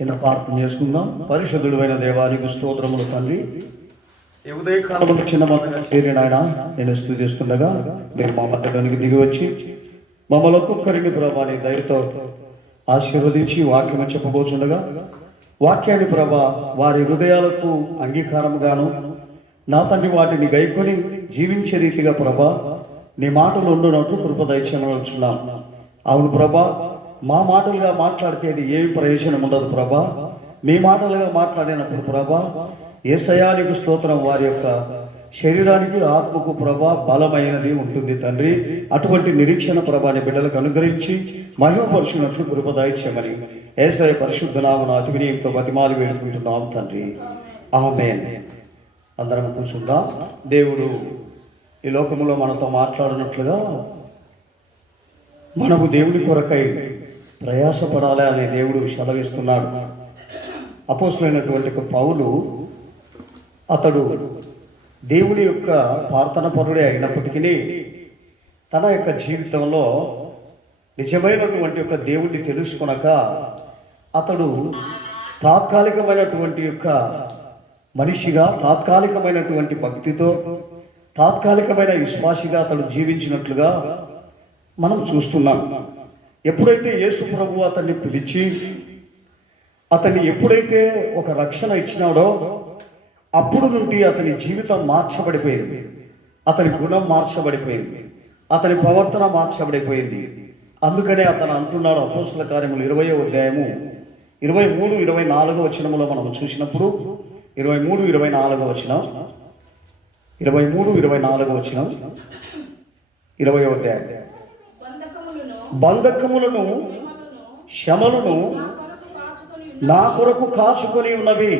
చిన్న ప్రార్థన చేసుకుందాం. పరిశుద్ధుడైన దేవానికి స్తోత్రములు తండ్రి. ఈ ఉదయకాలంలో చిన్న మొదలుగా చేరిన ఆయన నేను స్తుతిస్తుండగా మీరు మా మధ్యలోనికి దిగి వచ్చి మమ్మల్ని ఒక్కొక్కరిని ప్రభా నీ దయతో ఆశీర్వదించి వాక్యం చెప్పబోతుండగా వాక్యాన్ని ప్రభా వారి హృదయాలకు అంగీకారముగాను నా తండ్రి వాటిని గైకొని జీవించే రీతిగా ప్రభా నీ మాటలు ఉండునట్లు కృప దయచేయమనుచున్నాం. అవును ప్రభా, మా మాటలుగా మాట్లాడితే అది ఏమి ప్రయోజనం ఉండదు ప్రభా. మీ మాటలుగా మాట్లాడినప్పుడు ప్రభా యేసయ్యానికి స్తోత్రం, వారి యొక్క శరీరానికి ఆత్మకు ప్రభా బలమైనది ఉంటుంది తండ్రి. అటువంటి నిరీక్షణ ప్రభాని బిడ్డలకు అనుగ్రహించి మహిమపరుచున్నట్లు కృప దయచేయమని యేసయ్య పరిశుద్ధ నామమున అతి వినయంతో బతిమాలి వేడుకుంటున్నాం తండ్రి. ఆమేన్. అందరం కూర్చుందాం. దేవుడు ఈ లోకంలో మనతో మాట్లాడినట్లుగా మనము దేవుని కొరకై ప్రయాసపడాలి అని దేవుడు సెలవిస్తున్నాడు. అపోస్తలుడైనటువంటి పౌలు అతడు దేవుని యొక్క ప్రార్థన పరుడే అయినప్పటికీ తన యొక్క జీవితంలో నిజమైనటువంటి యొక్క దేవుడిని తెలుసుకొనక అతడు తాత్కాలికమైనటువంటి యొక్క మనిషిగా, తాత్కాలికమైనటువంటి భక్తితో, తాత్కాలికమైన విశ్వాసిగా అతడు జీవించినట్లుగా మనం చూస్తున్నాం. ఎప్పుడైతే యేసు ప్రభు అతన్ని పిలిచి అతన్ని ఎప్పుడైతే ఒక రక్షణ ఇచ్చినాడో అప్పుడు నుండి అతని జీవితం మార్చబడిపోయింది, అతని గుణం మార్చబడిపోయింది, అతని ప్రవర్తన మార్చబడిపోయింది. అందుకనే అతను అంటున్నాడు, అపోస్తల కార్యములు 20వ అధ్యాయము 23-24 వచనములో మనం చూసినప్పుడు 23-24 వచనం 23-24 వచనం 20వ అధ్యాయం, బంధకములను శ్రమలను నా కొరకు కాచుకొని ఉన్నవి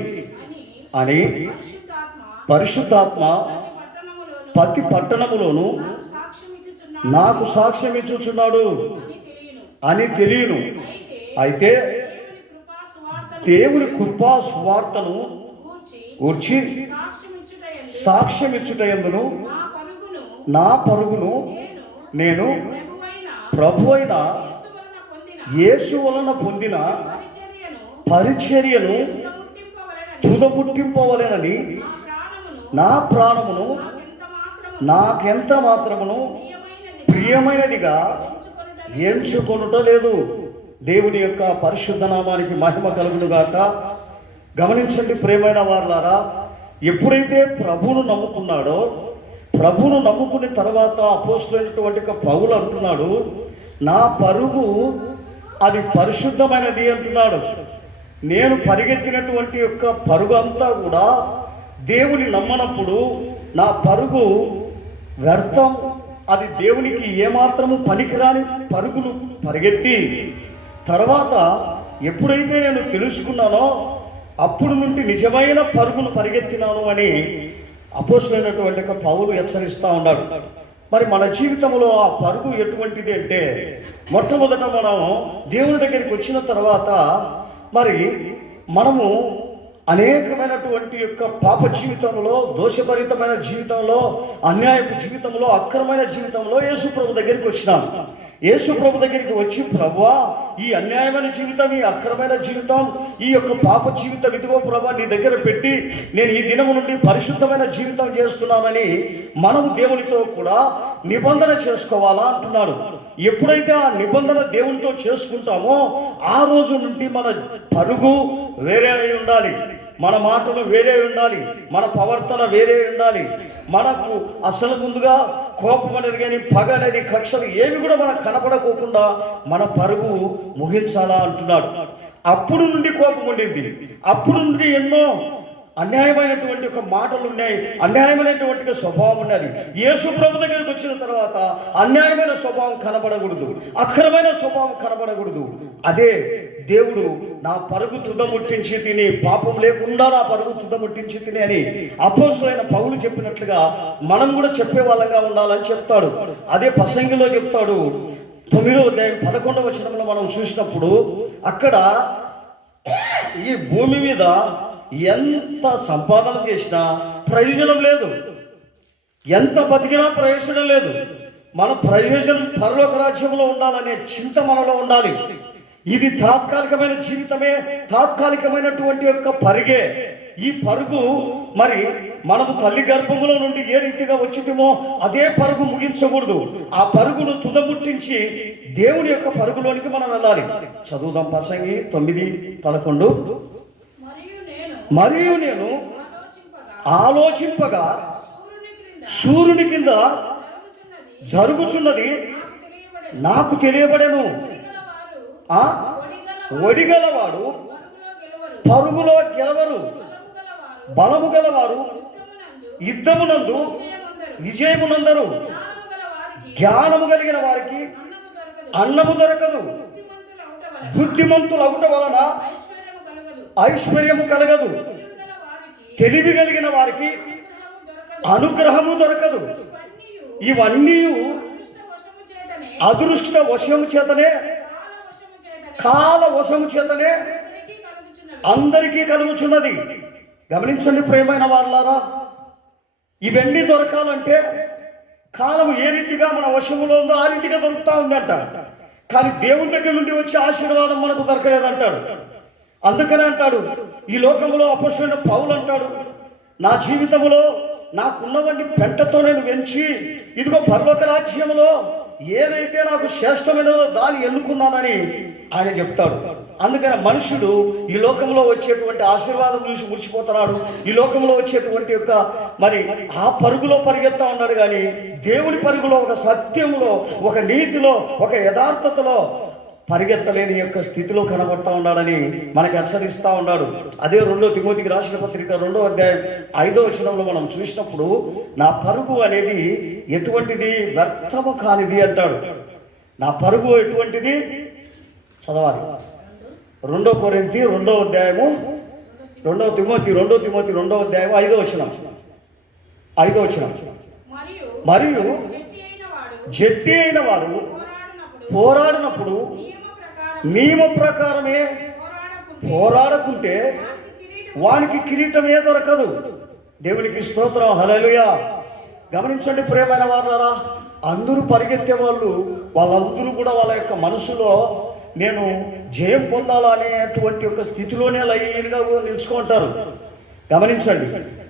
అని పరిశుద్ధాత్మ ప్రతి పట్టణములోను నాకు సాక్ష్యం ఇచ్చుచున్నాడు అని తెలియను. అయితే దేవుని కృపా సువార్తను గూర్చి సాక్ష్యం ఇచ్చుటయందును నా పరుగును నేను ప్రభు అయిన యేసు వలన పొందిన పరిచర్యను తుదముట్టింపవలెనని నా ప్రాణమును నాకెంత మాత్రమును ప్రియమైనదిగా ఎంచుకొనుట లేదు. దేవుని యొక్క పరిశుద్ధ నామానికి మహిమ కలుగునుగాక. గమనించండి ప్రియమైన వారులారా, ఎప్పుడైతే ప్రభువును నమ్ముకున్నాడో, ప్రభువును నమ్ముకున్న తర్వాత అపోస్తలుడైనటువంటి పౌలు అంటున్నాడు, నా పరుగు అది పరిశుద్ధమైనది అంటున్నాడు. నేను పరిగెత్తినటువంటి యొక్క పరుగు అంతా కూడా దేవుని నమ్మనప్పుడు నా పరుగు వ్యర్థం, అది దేవునికి ఏమాత్రము పనికిరాని పరుగులు పరిగెత్తి తర్వాత ఎప్పుడైతే నేను తెలుసుకున్నానో అప్పుడు నుండి నిజమైన పరుగును పరిగెత్తినాను అని అపోస్తలుడైనటువంటి పౌలు హెచ్చరిస్తూ ఉన్నాడు. మరి మన జీవితంలో ఆ పరుగు ఎటువంటిది అంటే, మొట్టమొదట మనం దేవుని దగ్గరికి వచ్చిన తర్వాత మరి మనము అనేకమైనటువంటి యొక్క పాప జీవితంలో, దోషభరితమైన జీవితంలో, అన్యాయపు జీవితంలో, అక్రమైన జీవితంలో యేసు ప్రభు దగ్గరికి వచ్చినాం. యేసు ప్రభు దగ్గరికి వచ్చి, ప్రభువా ఈ అన్యాయమైన జీవితం, ఈ అక్రమైన జీవితం, ఈ యొక్క పాప జీవితం ఇదిగో ప్రభా నీ దగ్గర పెట్టి నేను ఈ దినము నుండి పరిశుద్ధమైన జీవితం చేస్తున్నానని మనము దేవునితో కూడా నిబంధన చేసుకోవాలా అంటున్నాడు. ఎప్పుడైతే ఆ నిబంధన దేవునితో చేసుకుంటామో ఆ రోజు నుండి మన పరుగు వేరే అయి ఉండాలి, మన మాటలు వేరే ఉండాలి, మన ప్రవర్తన వేరే ఉండాలి. మనకు అసలు ముందుగా కోపం అనేది కానీ, పగ అనేది, కక్షలు ఏవి కూడా మనకు కనపడకోకుండా మన పరుగు ముగించాలా అంటున్నాడు. అప్పుడు నుండి కోపం ఉండింది, అప్పుడు నుండి ఎన్నో అన్యాయమైనటువంటి ఒక మాటలు ఉన్నాయి, అన్యాయమైనటువంటి స్వభావం ఉన్నది. యేసు ప్రభు దగ్గరికి వచ్చిన తర్వాత అన్యాయమైన స్వభావం కనబడకూడదు, అక్రమైన స్వభావం కనబడకూడదు. అదే దేవుడు నా పరుగు తుదముట్టించి తిని, పాపం లేకుండా నా పరుగు తుదముట్టించి తిని అని అపోస్తలుడైన పౌలు చెప్పినట్లుగా మనం కూడా చెప్పే వాళ్ళంగా ఉండాలని చెప్తాడు. అదే ప్రసంగిలో చెప్తాడు. 9వ అధ్యాయం 11వ వచనంలో మనం చూసినప్పుడు అక్కడ ఈ భూమి మీద ఎంత సంపాదన చేసినా ప్రయోజనం లేదు, ఎంత బతికినా ప్రయోజనం లేదు. మన ప్రయోజనం పరలోక రాజ్యంలో ఉండాలనే చింత మనలో ఉండాలి. ఇది తాత్కాలికమైన జీవితమే, తాత్కాలికమైనటువంటి యొక్క పరుగే. ఈ పరుగు మరి మనము తల్లి గర్భములో నుండి ఏ రీతిగా వచ్చితేమో అదే పరుగు ముగించకూడదు. ఆ పరుగును తుదముట్టించి దేవుని యొక్క పరుగులోనికి మనం వెళ్ళాలి. చదువుదాం ప్రసంగి 9:11. మరియు నేను ఆలోచింపగా సూర్యుని కింద జరుగుచున్నది నాకు తెలియబడెను. ఒడిగలవాడు పరుగులో గెలవరు, బలము గలవారు యుద్ధమునందు విజయమునందరు. జ్ఞానము కలిగిన వారికి అన్నము దొరకదు, బుద్ధిమంతులు అగుట వలన ఐశ్వర్యము కలగదు, తెలివి కలిగిన వారికి అనుగ్రహము దొరకదు. ఇవన్నీ అదృష్ట వశము చేతనే, కాల వశము చేతనే అందరికీ కలుగుచున్నది. గమనించండి ప్రియమైన వారులారా, ఇవన్నీ దొరకాలంటే కాలం ఏ రీతిగా మన వశములో ఉందో ఆ రీతిగా దొరుకుతా ఉందంట. కానీ దేవుని దగ్గర నుండి వచ్చే ఆశీర్వాదం మనకు దొరకలేదంటాడు. అందుకనే అంటాడు, ఈ లోకంలో అపొస్తలుడైన పౌలు అంటాడు, నా జీవితంలో నాకున్నవన్నీ పెంటతో నేను వెంచి ఇదిగో పరలోక రాజ్యంలో ఏదైతే నాకు శ్రేష్టమైనదో దాన్ని ఎన్నుకున్నానని ఆయన చెప్తాడు. అందుకని మనుషుడు ఈ లోకంలో వచ్చేటువంటి ఆశీర్వాదం చూసి మురిసిపోతున్నాడు. ఈ లోకంలో వచ్చేటువంటి యొక్క మరి ఆ పరుగులో పరిగెత్తా ఉన్నాడు. కానీ దేవుని పరుగులో, ఒక సత్యంలో, ఒక నీతిలో, ఒక యథార్థతలో పరిగెత్తలేని యొక్క స్థితిలో కనబడతా ఉన్నాడని మనకి హెచ్చరిస్తూ ఉన్నాడు. అదే 2 తిమోతికి రాసిన పత్రిక 2వ అధ్యాయం 5వ వచనంలో మనం చూసినప్పుడు నా పరుగు అనేది ఎటువంటిది, వ్యర్థము కానిది అంటాడు. నా పరుగు ఎటువంటిది చదవాలి. 2 కొరింథీ 2వ అధ్యాయము 2 తిమోతి 2వ అధ్యాయం 5వ వచనం. మరియు జట్టి అయిన వారు పోరాడినప్పుడు నియమ ప్రకారమే పోరాడకుంటే వానికి కిరీటమే దొరకదు. దేవునికి స్తోత్రం, హల్లెలూయా. గమనించండి ప్రియమైన వారులారా, అందరూ పరిగెత్తే వాళ్ళందరూ కూడా వాళ్ళ యొక్క మనసులో నేను జయం పొందాలనేటువంటి ఒక స్థితిలోనే లైన్గా నిలుచుకుంటారు. గమనించండి,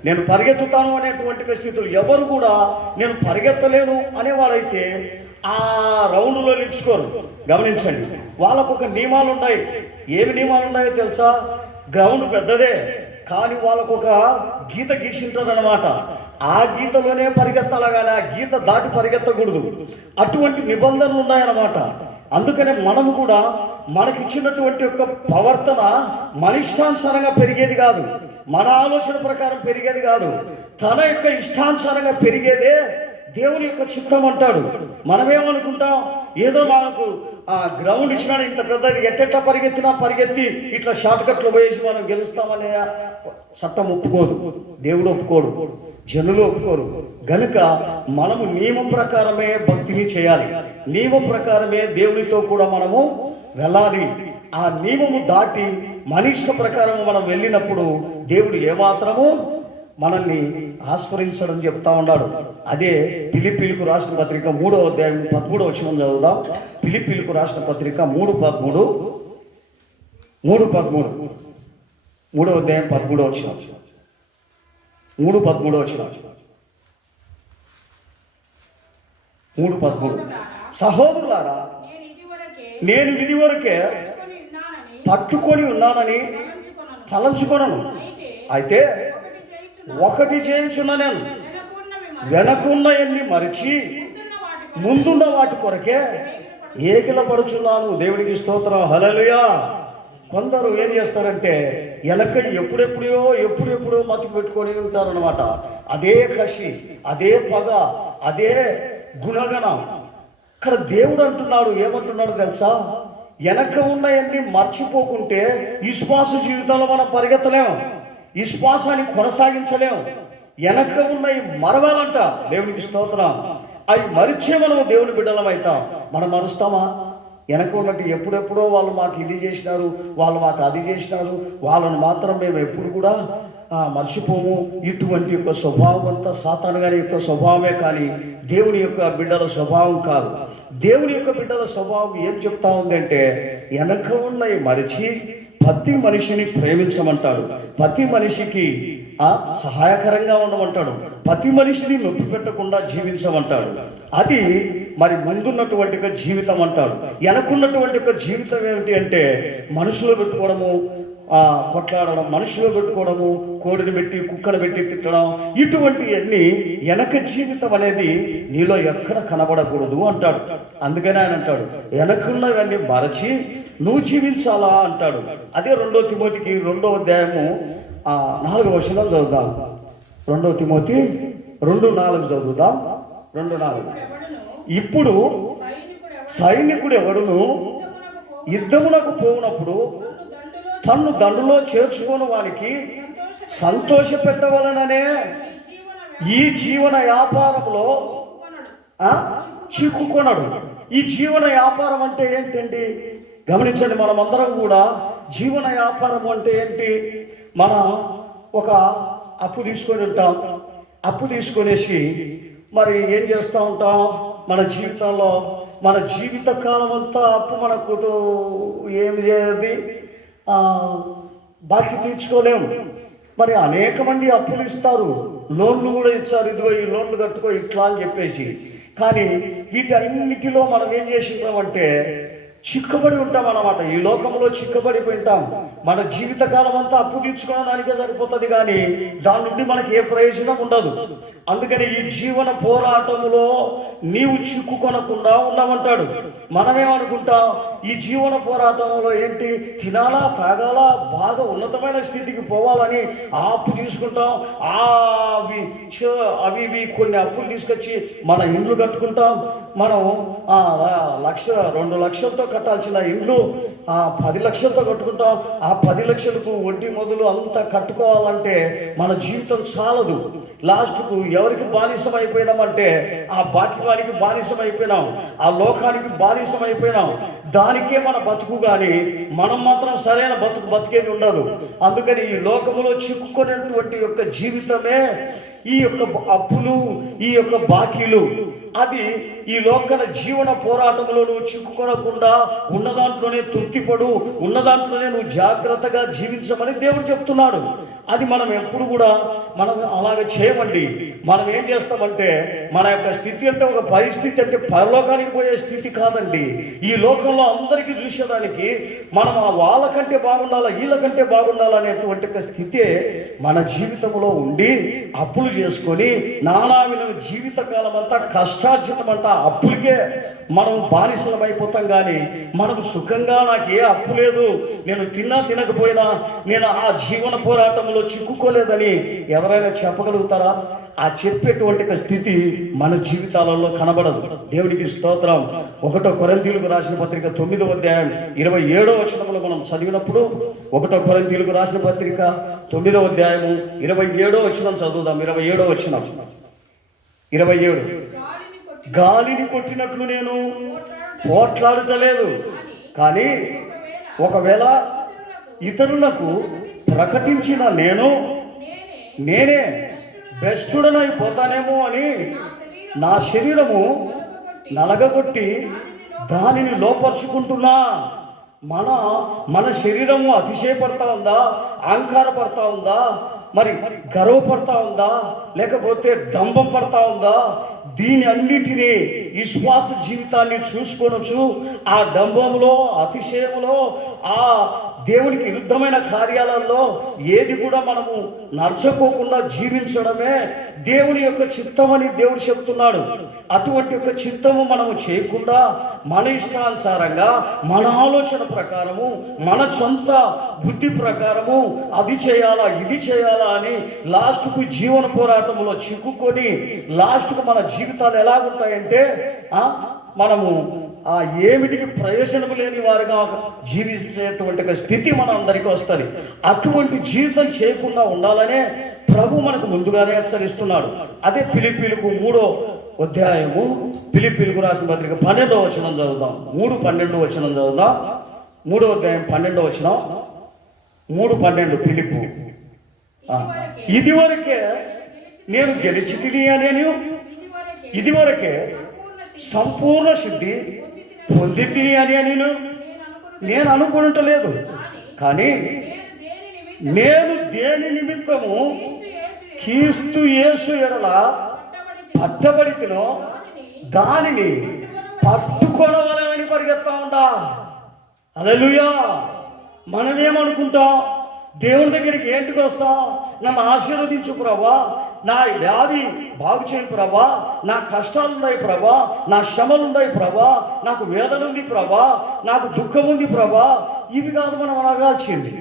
నేను పరిగెత్తుతాను అనేటువంటి స్థితులు ఎవరు కూడా నేను పరిగెత్తలేను అనేవాడైతే ఆ రౌండ్లో నిలుచుకోరు. గమనించండి, వాళ్ళకు ఒక నియమాలు ఉన్నాయి. ఏమి నియమాలు ఉన్నాయో తెలుసా? గ్రౌండ్ పెద్దదే, కానీ వాళ్ళకు ఒక గీత గీసింటుంది అనమాట. ఆ గీతలోనే పరిగెత్తాలి, కానీ ఆ గీత దాటి పరిగెత్తకూడదు. అటువంటి నిబంధనలు ఉన్నాయన్నమాట. అందుకనే మనము కూడా మనకిచ్చినటువంటి యొక్క ప్రవర్తన మన ఇష్టానుసారంగా పెరిగేది కాదు, మన ఆలోచన ప్రకారం పెరిగేది కాదు, తన యొక్క ఇష్టానుసారంగా పెరిగేదే దేవుని యొక్క చిత్తం అంటాడు. మనమేమనుకుంటాం, ఏదో మనకు ఆ గ్రౌండ్ ఇచ్చినాడు ఇంత పెద్దది, ఎట్టెట్లా పరిగెత్తి ఇట్లా షార్ట్ కట్లో పోయేసి మనం గెలుస్తామనే చట్టం ఒప్పుకోదు, దేవుడు ఒప్పుకోడు, జనులు ఒప్పుకోరు. గనుక మనము నియమం ప్రకారమే భక్తిని చేయాలి, నియమం ప్రకారమే దేవునితో కూడా మనము వెళ్ళాలి. ఆ నియమము దాటి మన ఇష్ట ప్రకారం మనం వెళ్ళినప్పుడు దేవుడు ఏమాత్రము మనల్ని ఆస్వరించడం చెప్తా ఉన్నాడు. అదే ఫిలిప్పీలకు రాసిన పత్రిక 3వ అధ్యాయం 13వ వచనం చదువుదాం. ఫిలిప్పీలకు రాసిన పత్రిక 3:13, 3వ అధ్యాయం 13వ వచనం, 3:13వ వచనం, 3:13. సహోదరులారా, నేను ఇదివరకే పట్టుకొని ఉన్నానని తలంచుకొనను. అయితే ఒకటి చేయుచున్న నేను, వెనకున్న ఎన్ని మరిచి ముందున్న వాటి కొరకే ఏకిల పడుచున్నాను. దేవుడికి స్తోత్రం, హల్లెలూయా. కొందరు ఏం చేస్తారంటే వెనక ఎప్పుడెప్పుడో మతి పెట్టుకొని ఉంటారనమాట. అదే కసి, అదే పగ, అదే గుణగణం. ఇక్కడ దేవుడు అంటున్నాడు, ఏమంటున్నాడు తెలుసా? వెనక ఉన్నవన్నీ మర్చిపోకుంటే ఈ శ్వాస జీవితంలో మనం పరిగెత్తలేము, ఈ శ్వాసాన్ని కొనసాగించలేము. వెనక ఉన్నవి మరవాలంట. దేవునికి స్తోత్రం. అవి మరిచే మనము దేవుని బిడ్డలం అవుతాం. మనం మరుస్తామా? వెనక ఉన్నట్టు ఎప్పుడెప్పుడో వాళ్ళు మాకు ఇది చేసినారు, వాళ్ళు మాకు అది చేసినారు, వాళ్ళని మాత్రం మేము ఎప్పుడు కూడా మర్చిపోము. ఇటువంటి యొక్క స్వభావం అంతా సాతాను గారి యొక్క స్వభావమే, కానీ దేవుని యొక్క బిడ్డల స్వభావం కాదు. దేవుని యొక్క బిడ్డల స్వభావం ఏం చెప్తా ఉందంటే, వెనక ఉన్నవి మరిచి ప్రతి మనిషిని ప్రేమించమంటాడు, ప్రతి మనిషికి సహాయకరంగా ఉండమంటాడు, ప్రతి మనిషిని నొప్పి పెట్టకుండా జీవించమంటాడు. అది మరి ముందున్నటువంటి ఒక జీవితం అంటాడు. వెనకున్నటువంటి ఒక జీవితం ఏమిటి అంటే, మనుషులు పెట్టుకోవడము, కొట్లాడడం, మనుషులు పెట్టుకోవడము, కోడిని పెట్టి కుక్కను పెట్టి తిట్టడం, ఇటువంటివన్నీ వెనక జీవితం అనేది నీలో ఎక్కడ కనబడకూడదు అంటాడు. అందుకని ఆయన అంటాడు, వెనకున్నవన్నీ మరచి నువ్వు జీవించాలా అంటాడు. అదే 2 తిమోతికి 2వ అధ్యాయము 4వ వచనం చదువుదాం. 2 తిమోతి 2:4 చదువుదాం. 2:4. ఇప్పుడు సైనికుడు ఎవడును యుద్ధమునకు పోవునప్పుడు తన్ను దండులో చేర్చుకొని వానికి సంతోష పెట్టవలననే ఈ జీవన వ్యాపారంలో చిక్కుకొనడు. ఈ జీవన వ్యాపారం అంటే ఏంటండి? గమనించండి, మనమందరం కూడా జీవన వ్యాపారం అంటే ఏంటి? మనం ఒక అప్పు తీసుకొని ఉంటాం. అప్పు తీసుకొనేసి మరి ఏం చేస్తూ ఉంటాం? మన జీవితంలో మన జీవిత కాలం అంతా అప్పు మనకు ఏమి చేయదు, బాకీ తీర్చుకోలేము. మరి అనేక మంది అప్పులు ఇస్తారు, లోన్లు కూడా ఇచ్చారు, ఇదిగో ఈ లోన్లు కట్టుకో ఇట్లా అని చెప్పేసి. కానీ వీటన్నిటిలో మనం ఏం చేసి ఉంటామంటే చిక్కుబడి ఉంటాం అన్నమాట. ఈ లోకంలో చిక్కుబడిపోయి ఉంటాం. మన జీవితకాలం అంతా అప్పు తీర్చుకోవడానికే సరిపోతుంది, కానీ దాని నుండి మనకి ఏ ప్రయోజనం ఉండదు. అందుకని ఈ జీవన పోరాటంలో నీవు చిక్కుకొనకుండా ఉండమంటాడు. మనమేమనుకుంటాం, ఈ జీవన పోరాటంలో ఏంటి, తినాలా, తాగాలా, బాగా ఉన్నతమైన స్థితికి పోవాలని ఆ అప్పు తీసుకుంటాం. అవి కొన్ని అప్పులు తీసుకొచ్చి మన ఇండ్లు కట్టుకుంటాం. మనం 1,00,000 2 లక్షలతో కట్టాల్సిన ఇండ్లు 10 లక్షలతో కట్టుకుంటాం. ఆ 10 లక్షలకు వడ్డీ మొదలు అంతా కట్టుకోవాలంటే మన జీవితం చాలదు. లాస్ట్కు ఎవరికి బానిసం అయిపోయినామంటే ఆ బాకివానికి బానిసం అయిపోయినాం, ఆ లోకానికి బానిసం అయిపోయినాం. దానికే మన బతుకు, కానీ మనం మాత్రం సరైన బతికేది ఉండదు. అందుకని ఈ లోకములో చిక్కుకునేటువంటి యొక్క జీవితమే ఈ యొక్క అప్పులు, ఈ యొక్క బాకీలు. అది ఈ లోకన జీవన పోరాటంలో నువ్వు చిక్కుకొనకుండా ఉన్న దాంట్లోనే తృప్తిపడు, ఉన్న దాంట్లోనే నువ్వు జాగ్రత్తగా జీవించమని దేవుడు చెప్తున్నాడు. అది మనం ఎప్పుడు కూడా మనం అలాగ చేయమండి. మనం ఏం చేస్తామంటే మన యొక్క స్థితి అంటే ఒక పరిస్థితి అంటే పరలోకానికి పోయే స్థితి కాదండి. ఈ లోకంలో అందరికీ చూసేదానికి మనం వాళ్ళకంటే బాగుండాలా, వీళ్ళకంటే బాగుండాలా అనేటువంటి ఒక స్థితే మన జీవితంలో ఉండి అప్పులు చేసుకొని నానావిన జీవితకాలం అంతా కష్టార్జితం అంట అప్పులకే మనం బానిసలం అయిపోతాం. కానీ మనకు సుఖంగా నాకు ఏ అప్పు లేదు, నేను తిన్నా తినకపోయినా నేను ఆ జీవన పోరాటంలో చిక్కుకోలేదని ఎవరైనా చెప్పగలుగుతారా? ఆ చెప్పేటువంటి స్థితి మన జీవితాలలో కనబడదు. దేవునికి స్తోత్రం. 1 కొరింథీయులకు రాసిన పత్రిక 9వ అధ్యాయం 27వ వచనంలో మనం చదివినప్పుడు, 1 కొరింథీయులకు రాసిన పత్రిక 9వ అధ్యాయము 27వ వచనం చదువుదాం. 27వ వచనం 27. గాలిని కొట్టినట్లు నేను పోట్లాడటలేదు, కానీ ఒకవేళ ఇతరులకు ప్రకటించిన నేనే బెస్టుడనైపోతానేమో అని నా శరీరము నలగగొట్టి దానిని లోపరుచుకుంటున్నా. మన శరీరము అతిశయపడతా ఉందా, అహంకారపడతా ఉందా, మరి గర్వపడతా ఉందా, లేకపోతే డంబం పడతా ఉందా? దీని అన్నిటినీ విశ్వాస జీవితాన్ని చూసుకోనొచ్చు. ఆ డంబంలో, అతిశయంలో, ఆ దేవునికి విరుద్ధమైన కార్యాలలో ఏది కూడా మనము నడుచుకోకుండా జీవించడమే దేవుని యొక్క చిత్తమని దేవుడు చెప్తున్నాడు. అటువంటి యొక్క చిత్తము మనము చేయకుండా మన ఇష్టానుసారంగా, మన ఆలోచన ప్రకారము, మన సొంత బుద్ధి ప్రకారము అది చేయాలా, ఇది చేయాలా అని లాస్ట్కు జీవన పోరాటంలో చిక్కుకొని లాస్ట్కు మన జీవితాలు ఎలాగుంటాయంటే మనము ఏమిటికి ప్రయోజనం లేని వారుగా జీవించేటువంటి స్థితి మన అందరికీ వస్తుంది. అటువంటి జీవితం చేయకుండా ఉండాలనే ప్రభు మనకు ముందుగానే హెచ్చరిస్తున్నాడు. అదే ఫిలిప్పీలకు 3వ అధ్యాయము, ఫిలిప్పీలకు రాసిన పత్రిక 12వ వచనం చదువుదాం. 3:12 వచనం చదువుదాం. 3వ అధ్యాయం 12వ వచనం, 3:12 ఫిలిప్పు. ఇదివరకే నేను గెలిచి తిని అని ఇదివరకే సంపూర్ణ సిద్ధి పొంది తిని అని నేను అనుకుంటలేదు. కానీ నేను దేని నిమిత్తము క్రీస్తు యేసు ఎడల పట్టబడితినో దానిని పట్టుకొనవలెనని పరిగెత్తా ఉంటా. హల్లెలూయా. మనమేమనుకుంటాం? దేవుని దగ్గరికి ఏంటికి వస్తాం? నన్ను ఆశీర్వదించు ప్రభా, నా వ్యాధి బాగు చేయి ప్రభా, నా కష్టాలు ఉన్నాయి ప్రభా, నా శ్రమలు ఉన్నాయి ప్రభా, నాకు వేదన ఉంది ప్రభా, నాకు దుఃఖం ఉంది ప్రభా. ఇవి కాదు మనం అడగాల్సింది.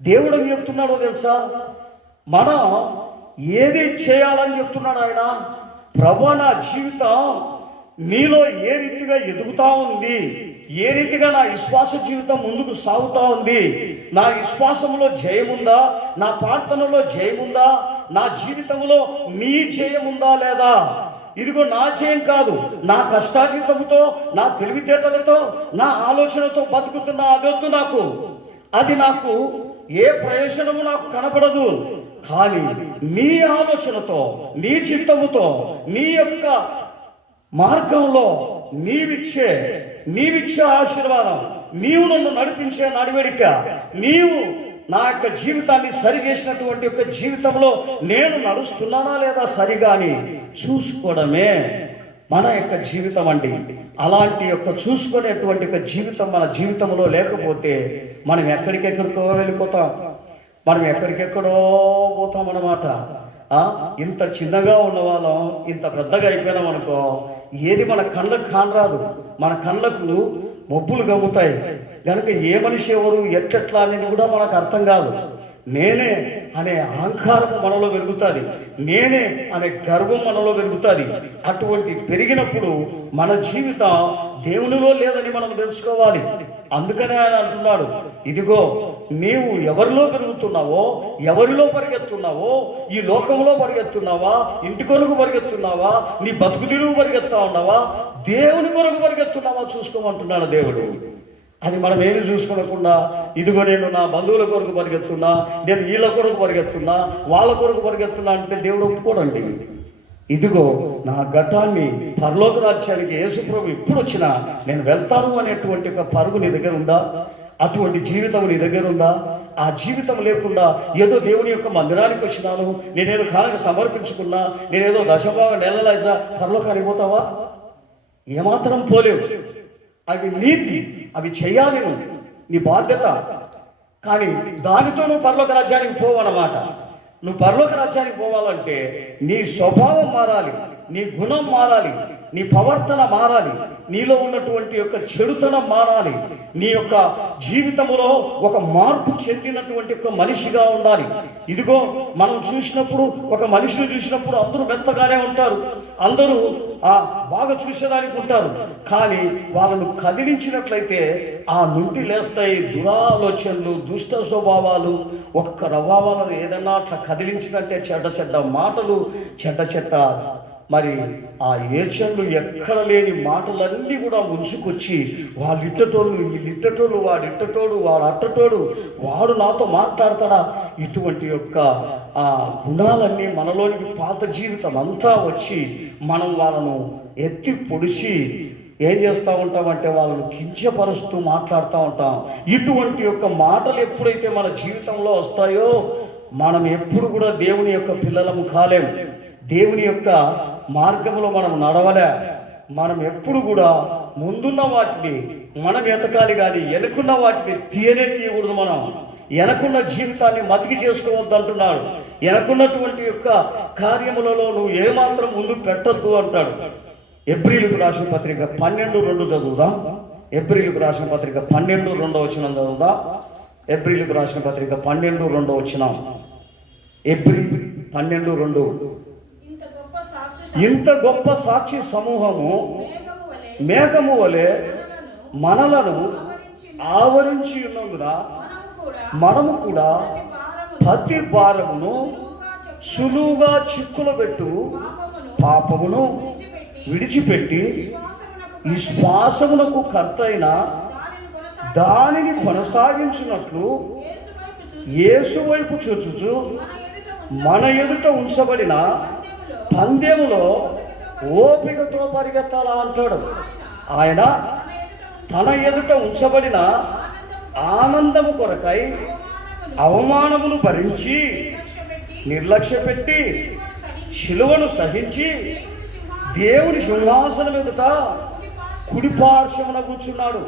దేవుడు ఏం చెప్తున్నాడో తెలుసా? మనం ఏది చేయాలని చెప్తున్నాడు ఆయన. ప్రభా, నా జీవితం నీలో ఏ రీతిగా ఎదుగుతా ఉంది, ఏ రీతిగా నా విశ్వాస జీవితం ముందుకు సాగుతా ఉంది, నా విశ్వాసంలో జయముందా, నా ప్రార్థనలో జయముందా, నా జీవితంలో నీ జయముందా లేదా? ఇదిగో నా జయం కాదు, నా కష్టాజీతంతో, నా తెలివితేటలతో, నా ఆలోచనతో బతుకుతున్నా అదొద్దు నాకు. అది నాకు ఏ ప్రయోజనము నాకు కనపడదు. కానీ నీ ఆలోచనతో, నీ చిత్తముతో, నీ యొక్క మార్గంలో నీవిచ్చే ఆశీర్వాదం, నీవు నన్ను నడిపించే నడివడిక, నీవు నా యొక్క జీవితాన్ని సరి చేసినటువంటి యొక్క జీవితంలో నేను నడుస్తున్నానా లేదా సరిగా అని చూసుకోవడమే మన యొక్క జీవితం అండి. అలాంటి యొక్క చూసుకునేటువంటి యొక్క జీవితం మన జీవితంలో లేకపోతే మనం ఎక్కడికెక్కడికో వెళ్ళిపోతాం, మనం ఎక్కడికెక్కడో పోతాం అన్నమాట. ఇంత చిన్నగా ఉన్న వాళ్ళం ఇంత పెద్దగా అయిపోయినాం అనుకో, ఏది మన కళ్ళకు కానరాదు, మన కళ్ళకు మబ్బులు గమ్ముతాయి. కనుక ఏ మనిషి ఎవరు ఎట్లా అనేది కూడా మనకు అర్థం కాదు. నేనే అనే అహంకారం మనలో పెరుగుతుంది, నేనే అనే గర్వం మనలో పెరుగుతుంది. అటువంటి పెరిగినప్పుడు మన జీవితం దేవునిలో లేదని మనం తెలుసుకోవాలి. అందుకనే ఆయన అంటున్నాడు, ఇదిగో నీవు ఎవరిలో పెరుగుతున్నావో, ఎవరిలో పరిగెత్తున్నావో, ఈ లోకంలో పరిగెత్తున్నావా, ఇంటి కొరకు పరిగెత్తున్నావా, నీ బతుకు తిరుగు పరిగెత్తా ఉన్నావా, దేవుని కొరకు పరిగెత్తున్నావా చూసుకోమంటున్నాడు దేవుడు. అది మనం ఏమి చూసుకోకుండా ఇదిగో నేను నా బంధువుల కొరకు పరిగెత్తున్నా, నేను వీళ్ళ కొరకు పరిగెత్తున్నా, వాళ్ళ కొరకు పరిగెత్తున్నా అంటే దేవుడు ఒప్పుకోడండి. ఇదిగో నా ఘటాన్ని పరలోక రాజ్యానికి యేసుప్రభు ఇప్పుడు వచ్చినా నేను వెళ్తాను అనేటువంటి ఒక పరుగు నీ దగ్గర ఉందా? అటువంటి జీవితం నీ దగ్గర ఉందా? ఆ జీవితం లేకుండా ఏదో దేవుని యొక్క మందిరానికి వచ్చినాను, నేనేదో కానుక సమర్పించుకున్నా, నేనేదో దశభాగం నెలలైజా పరలోకానికి పోతావా? ఏమాత్రం పోలేవు. అవి నీతి, అవి చేయాలి, నీ బాధ్యత. కానీ దానితో నువ్వు పరలోక రాజ్యానికి పోవన్నమాట. నువ్వు పరలోక రాజ్యానికి పోవాలంటే నీ స్వభావం మారాలి, నీ గుణం మారాలి, నీ ప్రవర్తన మారాలి, నీలో ఉన్నటువంటి యొక్క చెడుతనం మారాలి, నీ యొక్క జీవితంలో ఒక మార్పు చెందినటువంటి ఒక మనిషిగా ఉండాలి. ఇదిగో మనం చూసినప్పుడు, ఒక మనిషిని చూసినప్పుడు అందరూ మెత్తగానే ఉంటారు, అందరూ బాగా చూసేదానికి ఉంటారు. కానీ వాళ్ళను కదిలించినట్లయితే ఆ నుండి లేస్తాయి దురాలోచనలు, దుష్ట స్వభావాలు. ఒక్క రవ్వాలను ఏదన్నా అట్లా కదిలించినట్టే చెడ్డ మాటలు, చెడ్డ మరి ఆ ఏచన్లు ఎక్కడ లేని మాటలన్నీ కూడా ముంచుకొచ్చి వాళ్ళిట్టటోళ్ళు, వీళ్ళిట్టటోళ్ళు, వాడిట్టటోడు, వాడు అట్టటోడు, వాడు నాతో మాట్లాడతాడా, ఇటువంటి యొక్క ఆ గుణాలన్నీ మనలోనికి పాత జీవితం అంతా వచ్చి మనం వాళ్ళను ఎత్తి పొడిచి ఏం చేస్తూ ఉంటామంటే వాళ్ళను కించపరుస్తూ మాట్లాడుతూ ఉంటాం. ఇటువంటి యొక్క మాటలు ఎప్పుడైతే మన జీవితంలో వస్తాయో మనం ఎప్పుడు కూడా దేవుని యొక్క పిల్లలము కాలేము. దేవుని యొక్క మార్గంలో మనం నడవలే. మనం ఎప్పుడు కూడా ముందున్న వాటిని మనం ఎతకాలి, కానీ వెనుకున్న వాటిని తీయకూడదు. మనం వెనకున్న జీవితాన్ని మతికి చేసుకోవద్దు అంటున్నాడు. వెనకున్నటువంటి యొక్క కార్యములలో నువ్వు ఏమాత్రం ముందు పెట్టద్దు అంటాడు. ఎబ్రీలకు రాసిన పత్రిక 12:2 చదువుదాం. ఎబ్రీలకు రాసిన పత్రిక 12:2 చదువుదాం. ఎబ్రీలకు రాసిన పత్రిక 12:2 ఎబ్రీ 12:2. ఇంత గొప్ప సాక్షి సమూహము మేఘము వలె మనలను ఆవరించి ఉన్నందున మనము కూడా ప్రతి భారమును సులువుగా చిక్కులబెట్టు పాపమును విడిచిపెట్టి విశ్వాసమునకు కర్తైన దానిని కొనసాగించినట్లు యేసు వైపు చూచుచు మన ఎదుట ఉంచబడిన పందెములో ఓపికతో పరిగెత్తాలా అంటాడు. ఆయన తన ఎదుట ఉంచబడిన ఆనందము కొరకై అవమానమును భరించి నిర్లక్ష్య పెట్టి శిలువను సహించి దేవుని సింహాసనం ఎదుట కుడి పార్శ్వమున కూర్చున్నాడు,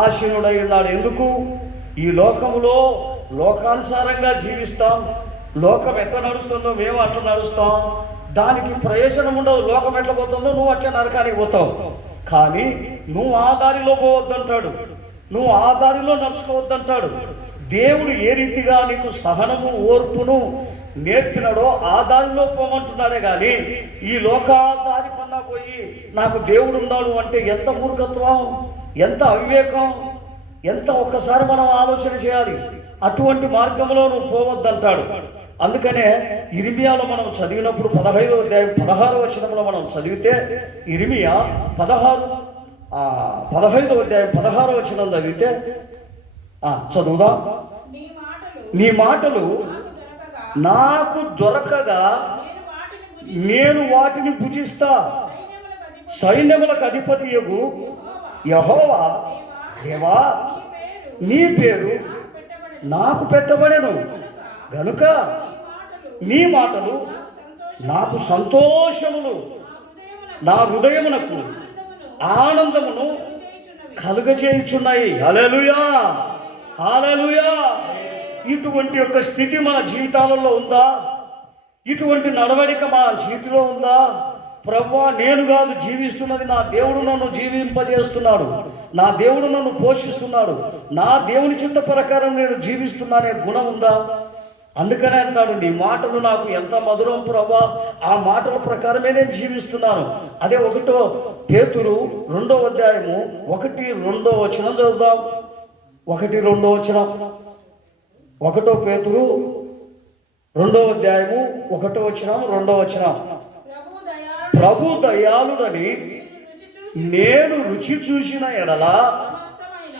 ఆసీనుడై ఉన్నాడు. ఎందుకు? ఈ లోకములో లోకానుసారంగా జీవిస్తాం, లోకం ఎట్లా నడుస్తుందో మేము అట్లా నడుస్తాం, దానికి ప్రయోజనం ఉండదు. లోకం ఎట్లా పోతుందో నువ్వు అట్లా నరకానికి పోతావు. కానీ నువ్వు ఆ దారిలో పోవద్దంటాడు, నువ్వు ఆ దారిలో నడుచుకోవద్దంటాడు. దేవుడు ఏ రీతిగా నీకు సహనము ఓర్పును నేర్పినాడో ఆ దారిలో పోమంటున్నాడే కానీ ఈ లోకాదారి పన్నా పోయి నాకు దేవుడు ఉన్నాడు అంటే ఎంత మూర్ఖత్వం, ఎంత అవివేకం, ఎంత ఒక్కసారి మనం ఆలోచన చేయాలి. అటువంటి మార్గంలో నువ్వు పోవద్దంటాడు. అందుకనే ఇర్మియాలో మనం చదివినప్పుడు 15వ అధ్యాయం 16వ వచనంలో మనం చదివితే ఇర్మియా 15వ అధ్యాయం 16వ వచనం చదివితే చదువుదా, నీ మాటలు నాకు దొరకగా నేను వాటిని భుజిస్తా, సైన్యములకు అధిపతియగు యెహోవా దేవా నీ పేరు నాకు పెట్టబడెను గనుక నీ మాటలు నాకు సంతోషమును, నా హృదయమునకు ఆనందమును కలుగజేయుచున్నాయి. హల్లెలూయా, హల్లెలూయా. ఇటువంటి యొక్క స్థితి మన జీవితాలలో ఉందా? ఇటువంటి నడవడిక మా జీవితంలో ఉందా? ప్రభువా, నేను కాదు జీవిస్తున్నది, నా దేవుడు నన్ను జీవింపజేస్తున్నాడు, నా దేవుడు నన్ను పోషిస్తున్నాడు, నా దేవుని చిత్త ప్రకారం నేను జీవిస్తున్నానే గుణం ఉందా? అందుకనే అంటాడు, నీ మాటలు నాకు ఎంత మధురం ప్రభువా, ఆ మాటల ప్రకారమే నేను జీవిస్తున్నాను. అదే 1 పేతురు 2వ అధ్యాయము 1-2 వచనం చదువుదాం. 1-2 వచనం. 1 పేతురు 2వ అధ్యాయము 1వ వచనం 2వ వచనం. ప్రభు దయాళుడని నేను రుచి చూసిన ఎడల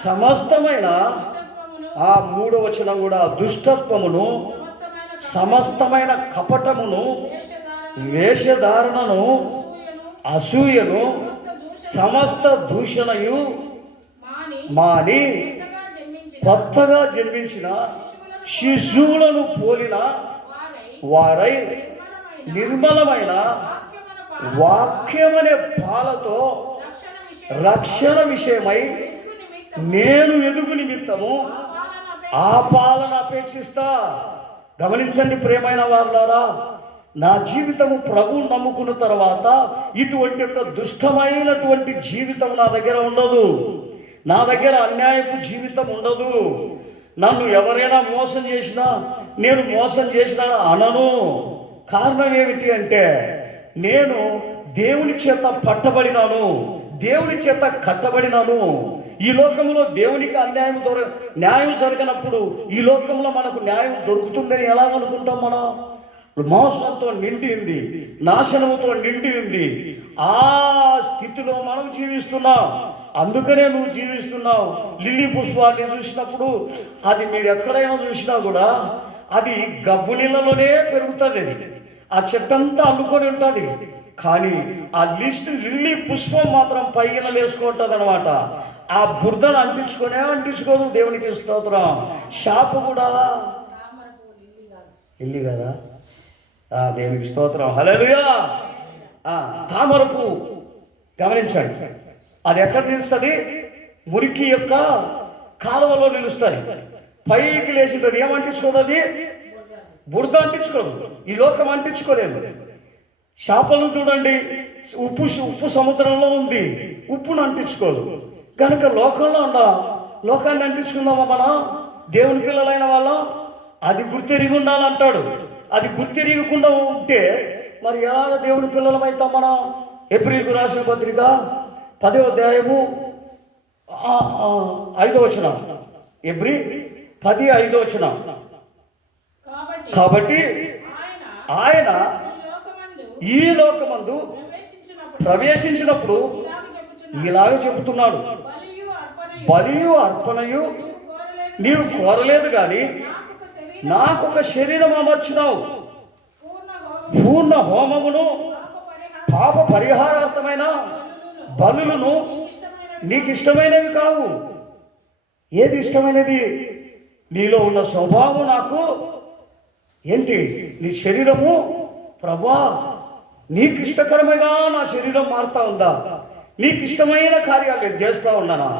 సమస్తమైన, ఆ 3వ వచనం కూడా, దుష్టత్వమును, సమస్తమైన కపటమును, వేషధారణను, అసూయను, సమస్త దూషణయు మాని కొత్తగా జన్మించిన శిశువులను పోలిన వారై నిర్మలమైన వాక్యమనే పాలతో రక్షణ విషయమై నేను ఎదుగు నిమిత్తము ఆ పాలన అపేక్షిస్తా. గమనించండి ప్రియమైన వారులారా, నా జీవితము ప్రభువు నమ్ముకున్న తర్వాత ఇటువంటి యొక్క దుష్టమైనటువంటి జీవితం నా దగ్గర ఉండదు, నా దగ్గర అన్యాయపు జీవితం ఉండదు. నన్ను ఎవరైనా మోసం చేసినా నేను మోసం చేసినా అనను. కారణం ఏమిటి అంటే నేను దేవుని చేత పట్టబడినాను, దేవుని చేత కట్టబడినాను. ఈ లోకంలో దేవునికి న్యాయం జరగనప్పుడు ఈ లోకంలో మనకు న్యాయం దొరుకుతుందని ఎలాగనుకుంటాం? మనం మోసంతో నిండి ఉంది, నాశనముతో నిండి ఉంది. ఆ స్థితిలో మనం జీవిస్తున్నాం. అందుకనే నువ్వు జీవిస్తున్నావు. లిల్లీ పుష్పాన్ని చూసినప్పుడు అది మీరు ఎక్కడైనా చూసినా కూడా అది గబ్బు నీళ్ళలోనే పెరుగుతుంది, ఆ చెట్టంతా అల్లుకొని ఉంటుంది. కానీ ఆ లిల్లీ పుష్పం మాత్రం పైన వేసుకుంటుంది అనమాట. ఆ బురదను అంటించుకోదు. దేవునికి స్తోత్రం. షాపు కూడా లిల్లీ కదా, దేవునికి స్తోత్రం. హల్లెలూయా. తామరపు గమనించండి, అది ఎక్కడ నిలుస్తుంది? మురికి యొక్క కాలువలో నిలుస్తుంది. పైకి లేచింది, ఏమంటించుకోదు, అది బురద అంటించుకోదు. ఈ లోకం అంటించుకోలేదు. చేపలను చూడండి, ఉప్పు సముద్రంలో ఉంది, ఉప్పును అంటించుకోదు. కనుక లోకాన్ని అంటించుకుందామా మనం? దేవుని పిల్లలైన వాళ్ళం అది గుర్తెరిగి ఉండాలంటాడు. అది గుర్తెరియకుండా ఉంటే మరి ఎలాగ దేవుని పిల్లలమైతాం మనం? ఏప్రిల్కు రాసిన పత్రిక 10వ అధ్యాయము 5వ వచనం. ఏప్రిల్ 10:5 వచనం. కాబట్టి ఆయన ఈ లోకమందు ప్రవేశించినప్పుడు ఇలాగ చెబుతున్నాడు, బలియు అర్పణయు నీవు కోరలేదు కానీ నాకొక శరీరం అమర్చినావు, పూర్ణ హోమమును పాప పరిహారార్థమైన బలులను నీకు ఇష్టమైనవి కావు. ఏది ఇష్టమైనది? నీలో ఉన్న స్వభావం నాకు ఏంటి? నీ శరీరము ప్రభా నీకు ఇష్టకరమైనా నా శరీరం మారుతా ఉందా? నీకు ఇష్టమైన కార్యాలు నేను చేస్తూ ఉన్నానా?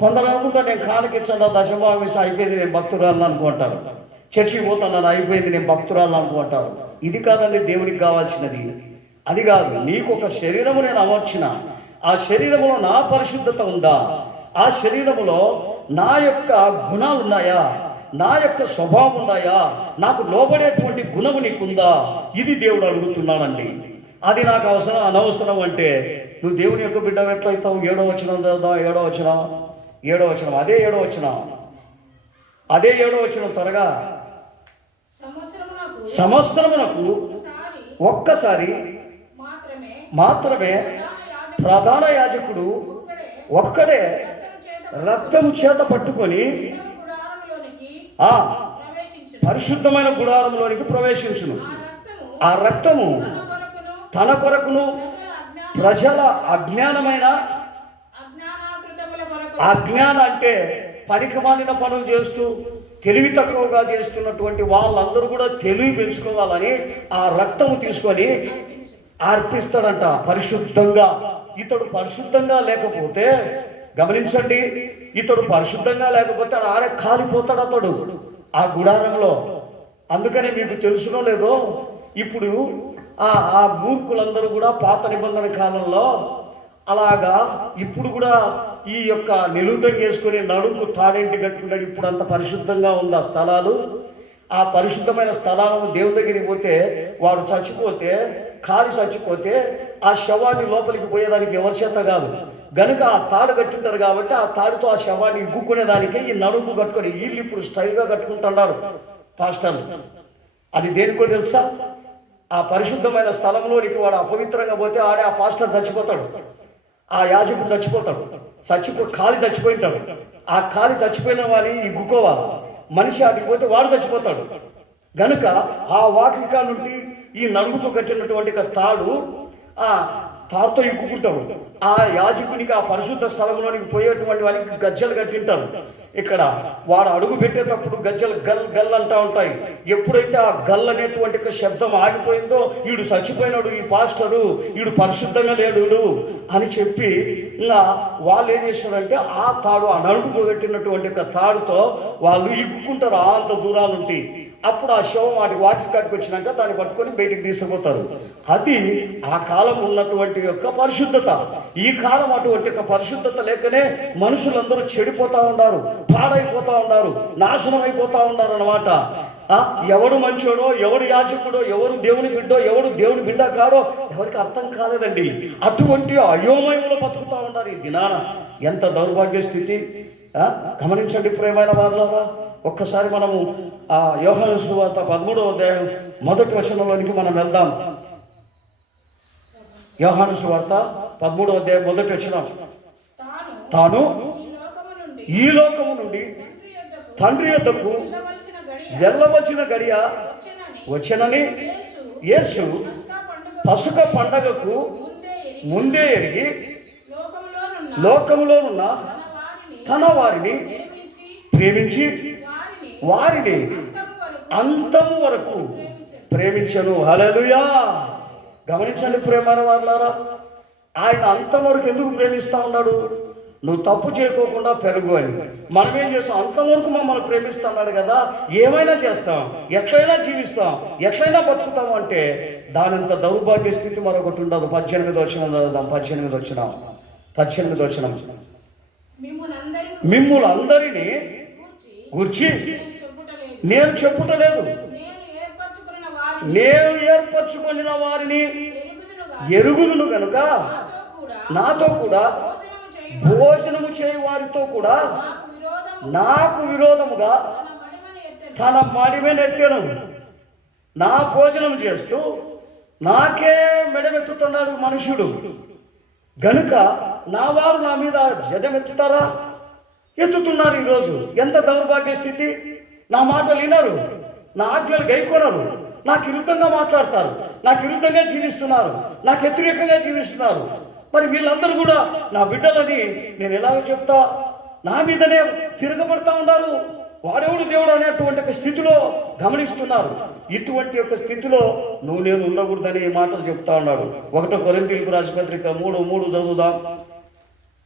కొందరు అనుకుంటా నేను కానుకిచ్చా దశభాగం అయిపోయింది నేను భక్తురాలను అనుకుంటారు. చర్చికి పోతున్నాను అయిపోయింది నేను భక్తురాలను అనుకుంటారు. ఇది కాదండి దేవునికి కావాల్సినది. అది కాదు. నీకు ఒక శరీరము నేను అమర్చిన, ఆ శరీరములో నా పరిశుద్ధత ఉందా? ఆ శరీరములో నా యొక్క గుణాలు ఉన్నాయా? నా యొక్క స్వభావం ఉన్నాయా? నాకు లోబడేటువంటి గుణము నీకుందా? ఇది దేవుడు అడుగుతున్నాడండి. అది నాకు అవసరం అనవసరం అంటే నువ్వు దేవుని యొక్క బిడ్డ ఎట్లయితావు? 7వ వచనం చదువుదాం. 7వ వచనం అదే 7వ వచనం త్వరగా. సంవత్సరమునకు ఒక్కసారి మాత్రమే ప్రధాన యాజకుడు ఒక్కడే రక్తము చేత పట్టుకొని పరిశుద్ధమైన గుడారంలోనికి ప్రవేశించును. ఆ రక్తము తన కొరకును ప్రజల అజ్ఞాన అంటే పనికిమాలిన పనులు చేస్తూ తెలివి తక్కువగా చేస్తున్నటువంటి వాళ్ళందరూ కూడా తెలివి పెంచుకోవాలని ఆ రక్తము తీసుకొని అర్పిస్తాడంట పరిశుద్ధంగా. ఇతడు పరిశుద్ధంగా లేకపోతే గమనించండి, ఇతడు పరిశుద్ధంగా లేకపోతే ఆడే కాలిపోతాడు అతడు ఆ గుడారంలో. అందుకనే మీకు తెలుసునో లేదో, ఇప్పుడు ఆ మూర్ఖులందరూ కూడా పాత నిబంధన కాలంలో అలాగా ఇప్పుడు కూడా ఈ యొక్క నిలువుటం చేసుకుని నడుము తాడేంటి కట్టుకున్నాడు. ఇప్పుడు అంత పరిశుద్ధంగా ఉంది ఆ స్థలాలు. ఆ పరిశుద్ధమైన స్థలాలను దేవుని దగ్గరికి పోతే వాడు చచ్చిపోతే ఆ శవాన్ని లోపలికి పోయేదానికి ఎవరి చేత కాదు గనుక ఆ తాడు కట్టింటారు కాబట్టి ఆ తాడుతో ఆ శవాన్ని ఇగ్గుకునేదానికి ఈ నడుము కట్టుకొని వీళ్ళు ఇప్పుడు స్టైల్గా కట్టుకుంటున్నారు పాస్టర్లు. అది దేనికో తెలుసా? ఆ పరిశుద్ధమైన స్థలంలోనికి వాడు అపవిత్రంగా పోతే ఆడే ఆ పాస్టర్ చచ్చిపోతాడు, ఆ యాజకుడు చచ్చిపోతాడు, కాలి చచ్చిపోయింటాడు. ఆ కాలి చచ్చిపోయిన వాడిని ఇగ్గుకోవాలి. మనిషి ఆటికి పోతే వాడు చచ్చిపోతాడు. గనుక ఆ వాకిలికా నుండి ఈ నడుముకు కట్టినటువంటి తాడుతో ఇగ్గుకుంటాడు. ఆ యాజకునికి ఆ పరిశుద్ధ స్థలంలోనికి పోయేటువంటి వారికి గజ్జలు కట్టింటారు. ఇక్కడ వాడు అడుగు పెట్టేటప్పుడు గజ్జలు గల్ అంటూ ఉంటాయి. ఎప్పుడైతే ఆ గల్ అనేటువంటి శబ్దం ఆగిపోయిందో వీడు చచ్చిపోయినాడు, ఈ పాస్టరు వీడు పరిశుద్ధంగా లేడు అని చెప్పి ఇంకా వాళ్ళు ఏం చేస్తారంటే ఆ నడుముకు కట్టినటువంటి తాడుతో వాళ్ళు ఇగ్గుకుంటారు అంత దూరాలుంటి. అప్పుడు ఆ శవం వాటి కాటికి వచ్చినాక దాన్ని పట్టుకొని బయటికి తీసుకుపోతారు. అది ఆ కాలం ఉన్నటువంటి యొక్క పరిశుద్ధత. ఈ కాలం అటువంటి యొక్క పరిశుద్ధత లేకనే మనుషులందరూ చెడిపోతూ ఉన్నారు, పాడైపోతూ ఉన్నారు, నాశనం అయిపోతూ ఉన్నారు అన్నమాట. ఎవడు మంచోడో, ఎవడు యాజకుడో, ఎవరు దేవుని బిడ్డో, ఎవడు దేవుని బిడ్డ కాడో ఎవరికి అర్థం కాలేదండి. అటువంటి అయోమయంలో బతుకుతూ ఉన్నారు ఈ దినాన. ఎంత దౌర్భాగ్య స్థితి! గమనించండి ప్రియమైన వారులారా. ఒక్కసారి మనము యోహాను సువార్త 13వ అధ్యాయం 1వ వచనంలోనికి మనం వెళ్దాం. యోహాను సువార్త 13వ అధ్యాయం 1వ వచనం. తాను ఈ లోకము నుండి తండ్రి యొద్దకు వెళ్ళవలసిన గడియ వచ్చనని యేసు పసుక పండగకు ముందే ఎరిగి లోకములోనున్న తన వారిని ప్రేమించి వారిని అంతము వరకు ప్రేమించను. హల్లెలూయా! గమనించండి ప్రేమైన వారులారా, ఆయన అంతం వరకు ఎందుకు ప్రేమిస్తూ ఉన్నాడు? నువ్వు తప్పు చేయకోకుండా పెరుగు అని. మనం ఏం చేస్తాం? అంతవరకు మమ్మల్ని ప్రేమిస్తున్నాడు కదా, ఏమైనా చేస్తాం, ఎట్లయినా జీవిస్తాం, ఎట్లయినా బతుకుతాం అంటే దానంత దౌర్భాగ్య స్థితి మరొకటి ఉండదు. 18వ వచనం చదువుదాం. 18వ వచనం. మిమ్ములు అందరినీ గూర్చి నేను చెప్పుటలేదు, నేను ఏర్పరచుకున్న వారిని ఎరుగుదును గనుక నాతో కూడా భోజనము చేయ వారితో కూడా నాకు విరోధముగా తన మడిమెనెత్తెను. నా భోజనం చేస్తూ నాకే మెడమెత్తుతున్నాడు మనుషుడు. గనుక నా వారు నా మీద జదమెత్తుతారా? ఎత్తుతున్నారు. ఈరోజు ఎంత దౌర్భాగ్య స్థితి! నా మాటలు వినరు, నా ఆజ్ఞలు గైకొనరు, నాకు విరుద్ధంగా మాట్లాడతారు, నాకు విరుద్ధంగా జీవిస్తున్నారు, నాకు వ్యతిరేకంగా జీవిస్తున్నారు. మరి వీళ్ళందరూ కూడా నా బిడ్డలని నేను ఎలాగ చెప్తా? నా మీదనే తిరగబడతా ఉన్నారు. వాడెవడు దేవుడు అనేటువంటి ఒక స్థితిలో గమనిస్తున్నారు. ఇటువంటి యొక్క స్థితిలో నువ్వు నేను ఉండకూడదని మాటలు చెప్తా ఉన్నాడు. 1 కొరింథీయులకు రాసిన పత్రిక 3:3 చదువుదాం,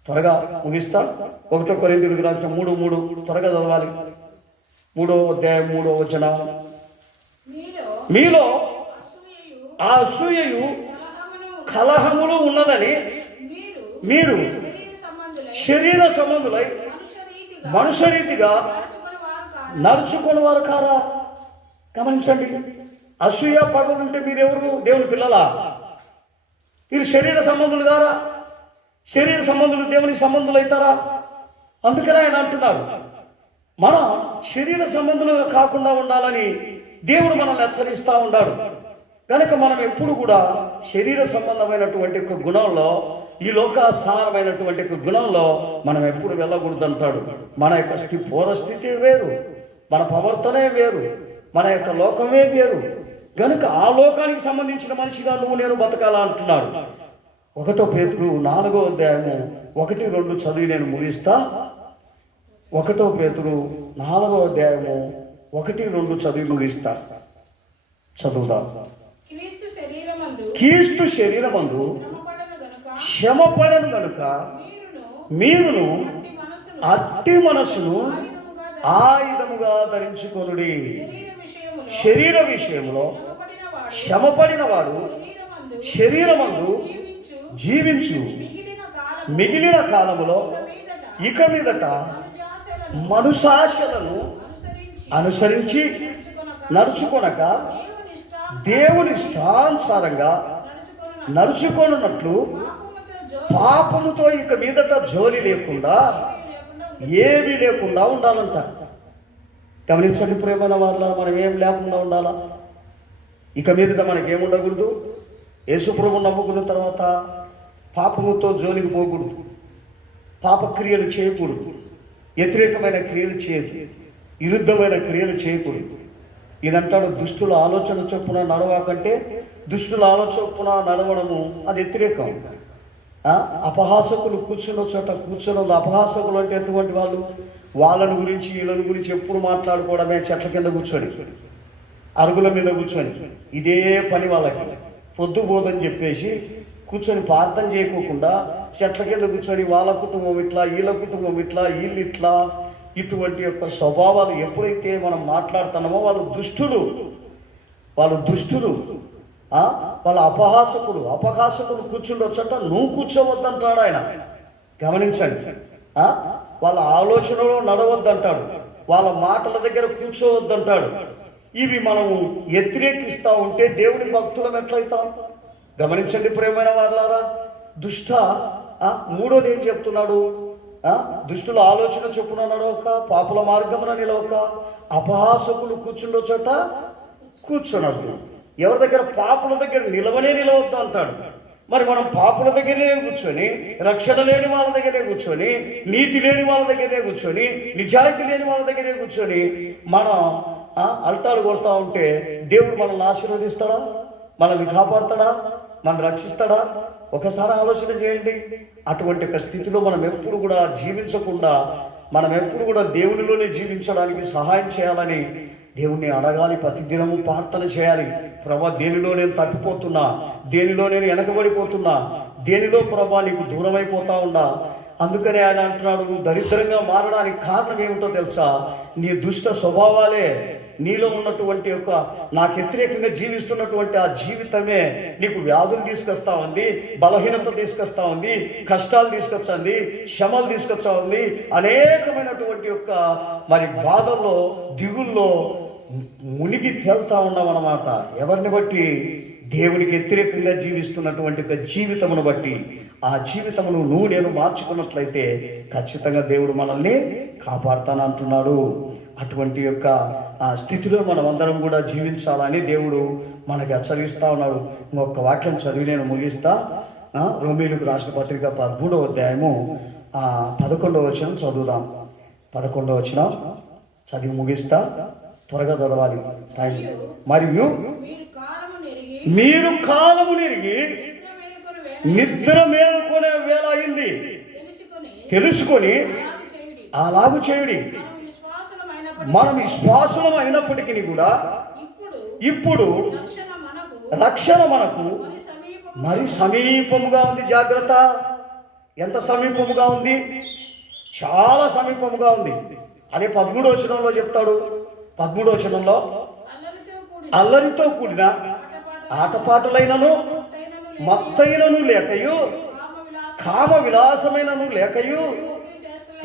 త్వరగా ముగిస్తా. 1 కొరింథీయులకు రాసిన 3:3 త్వరగా చదవాలి. 3వ అధ్యాయం 3వ వచనం. మీలో ఆ అసూయయు కలహములు ఉన్నదని మీరు శరీర సంబంధులై మనుషరీతిగా నడుచుకుని వారు కారా? గమనించండి, అసూయ పగలుంటే మీరెవరు? దేవుని పిల్లలా? మీరు శరీర సంబంధులు గారా? శరీర సంబంధులు దేవునికి సంబంధులు అవుతారా? అందుకనే ఆయన అంటున్నాడు, మనం శరీర సంబంధులుగా కాకుండా ఉండాలని దేవుడు మనల్ని హెచ్చరిస్తూ ఉన్నాడు. కనుక మనం ఎప్పుడు కూడా శరీర సంబంధమైనటువంటి ఒక గుణంలో, ఈ లోకాసారమైనటువంటి ఒక గుణంలో మనం ఎప్పుడు వెళ్ళకూడదు అంటాడు. మన యొక్క పూర్వస్థితి వేరు, మన ప్రవర్తనే వేరు, మన యొక్క లోకమే వేరు. కనుక ఆ లోకానికి సంబంధించిన మనిషిగా నువ్వు నేను బతకాలా అంటున్నాడు. 1 పేతురు 4వ అధ్యాయము 1-2 చదివి నేను ముగిస్తా. 1 పేతురు 4వ అధ్యాయము 1-2 చదివి ముగిస్తా. చదువుదాం. క్రీస్తు శరీరమందు శ్రమపడను గనుక మీరును అట్టి మనసును ఆయుధముగా ధరించుకొనుడి. శరీర విషయంలో శ్రమపడిన వాడు శరీరమందు జీవించు మిగిలిన కాలములో ఇక మీదట మనుషాశలను అనుసరించి నడుచుకొనక దేవుని ఇష్టానుసారంగా నడుచుకొనున్నట్లు పాపముతో ఇక మీదట జోలి లేకుండా ఏమీ లేకుండా ఉండాలంట. గమనించండి ప్రేమైన వాళ్ళ, మనం ఏం లేకుండా ఉండాలా? ఇక మీదట మనకేముండకూడదు? యేసుప్రభువు నమ్ముకున్న తర్వాత పాపముతో జోలికి పోకూడదు, పాపక్రియలు చేయకూడదు, వ్యతిరేకమైన క్రియలు చేయదు, విరుద్ధమైన క్రియలు చేయకూడదు. ఈయనంటాడు, దుష్టుల ఆలోచన చొప్పున నడవకంటే దుష్టుల ఆలోచన చొప్పున నడవడము అది వ్యతిరేకం. అపహాసకులు కూర్చున్న చోట కూర్చున్నది. అపహాసకులు అంటే ఎటువంటి వాళ్ళు? వాళ్ళని గురించి వీళ్ళని గురించి ఎప్పుడు మాట్లాడుకోవడమే. చెట్ల కింద కూర్చొని, అరుగుల మీద కూర్చొని ఇదే పని వాళ్ళకి. పొద్దుబోదని చెప్పేసి కూర్చొని ప్రార్థన చేయకోకుండా చెట్ల కింద కూర్చొని వాళ్ళ కుటుంబం ఇట్లా, వీళ్ళ కుటుంబం ఇట్లా, వీళ్ళు ఇట్లా, ఇటువంటి యొక్క స్వభావాలు ఎప్పుడైతే మనం మాట్లాడుతున్నామో వాళ్ళు దుష్టులు, వాళ్ళు వాళ్ళ అపహాసకులు కూర్చుండొచ్చట. నువ్వు కూర్చోవద్దంటాడు ఆయన. గమనించండి, వాళ్ళ ఆలోచనలో నడవద్దంటాడు, వాళ్ళ మాటల దగ్గర కూర్చోవద్దంటాడు. ఇవి మనము వ్యతిరేకిస్తూ ఉంటే దేవుని భక్తులం ఎట్లయితాం? గమనించండి ప్రియమైన వాళ్ళారా. మూడోది ఏం చెప్తున్నాడు? దుష్టుల ఆలోచన చొప్పున నడవక, పాపుల మార్గమున నిలవక, అపహాసకులు కూర్చుండో చోట కూర్చోనద్దు. ఎవరి దగ్గర? పాపుల దగ్గర నిలవద్దు అంటాడు. మరి మనం పాపుల దగ్గరే కూర్చొని, రక్షణ లేని వాళ్ళ దగ్గరే కూర్చొని, నీతి లేని వాళ్ళ దగ్గరే కూర్చొని, నిజాయితీ లేని వాళ్ళ దగ్గరే కూర్చొని మనం అల్టాలు కొడతా ఉంటే దేవుడు మనల్ని ఆశీర్వదిస్తాడా? మనల్ని కాపాడుతాడా? మనం రక్షిస్తాడా? ఒకసారి ఆలోచన చేయండి. అటువంటి ఒక స్థితిలో మనం ఎప్పుడు కూడా జీవించకుండా, మనం ఎప్పుడు కూడా దేవునిలోనే జీవించడానికి సహాయం చేయాలని దేవుణ్ణి అడగాలి. ప్రతిదినము ప్రార్థన చేయాలి. ప్రభా, దేనిలో నేను తప్పిపోతున్నా, దేనిలో నేను వెనకబడిపోతున్నా, దేనిలో ప్రభా నీకు దూరం అయిపోతా ఉన్నా. అందుకనే ఆయన అంటున్నాడు, నువ్వు దరిద్రంగా మారడానికి కారణం ఏమిటో తెలుసా? నీ దుష్ట స్వభావాలే. నీలో ఉన్నటువంటి యొక్క నాకు వ్యతిరేకంగా జీవిస్తున్నటువంటి ఆ జీవితమే నీకు వ్యాధులు తీసుకొస్తా ఉంది, బలహీనత తీసుకొస్తా ఉంది, కష్టాలు తీసుకొచ్చింది, శ్రమలు తీసుకొచ్చా ఉంది, అనేకమైనటువంటి యొక్క మరి బాధల్లో, దిగుల్లో మునిగి తేలుతా ఉన్నాం అన్నమాట. ఎవరిని బట్టి? దేవునికి వ్యతిరేకంగా జీవిస్తున్నటువంటి ఒక జీవితమును బట్టి. ఆ జీవితమును నువ్వు నేను మార్చుకున్నట్లయితే ఖచ్చితంగా దేవుడు మనల్ని కాపాడుతానంటున్నాడు. అటువంటి యొక్క ఆ స్థితిలో మనం అందరం కూడా జీవించాలని దేవుడు మనకు హెచ్చరిస్తూ ఉన్నాడు. ఇంకొక వాక్యం చదివి నేను ముగిస్తా. రోమీయులకు రాసిన పత్రిక 13వ అధ్యాయము 11వ వచనం చదువుదాం. 11వ వచనం చదివి ముగిస్తా. త్వరగా చదవాలి టైం. మరియు మీరు కాలము నెరిగి మీరు కాలము నెరిగి నిద్ర మేలుకొను నిద్ర మేలుకొనే వేళ వేళ అయింది తెలుసుకొని తెలుసుకొని అలాగు అలాగు చేయుడి. చేయుడి. మనం విశ్వాసులమైనప్పటికీ మనం విశ్వాసులం అయినప్పటికీ కూడా ఇప్పుడు రక్షణ మనకు రక్షణ మనకు మరి సమీపము మరి సమీపముగా ఉంది. జాగ్రత్త. ఎంత సమీపముగా ఉంది? చాలా సమీపముగా ఉంది. అదే 13వ వచనంలో చెప్తాడు. 13వ వచనంలో అల్లరితో కూడిన అల్లరితో కూడిన ఆటపాటలైనను మత్తైనను లేకయు కామ విలాసమైనను లేకయు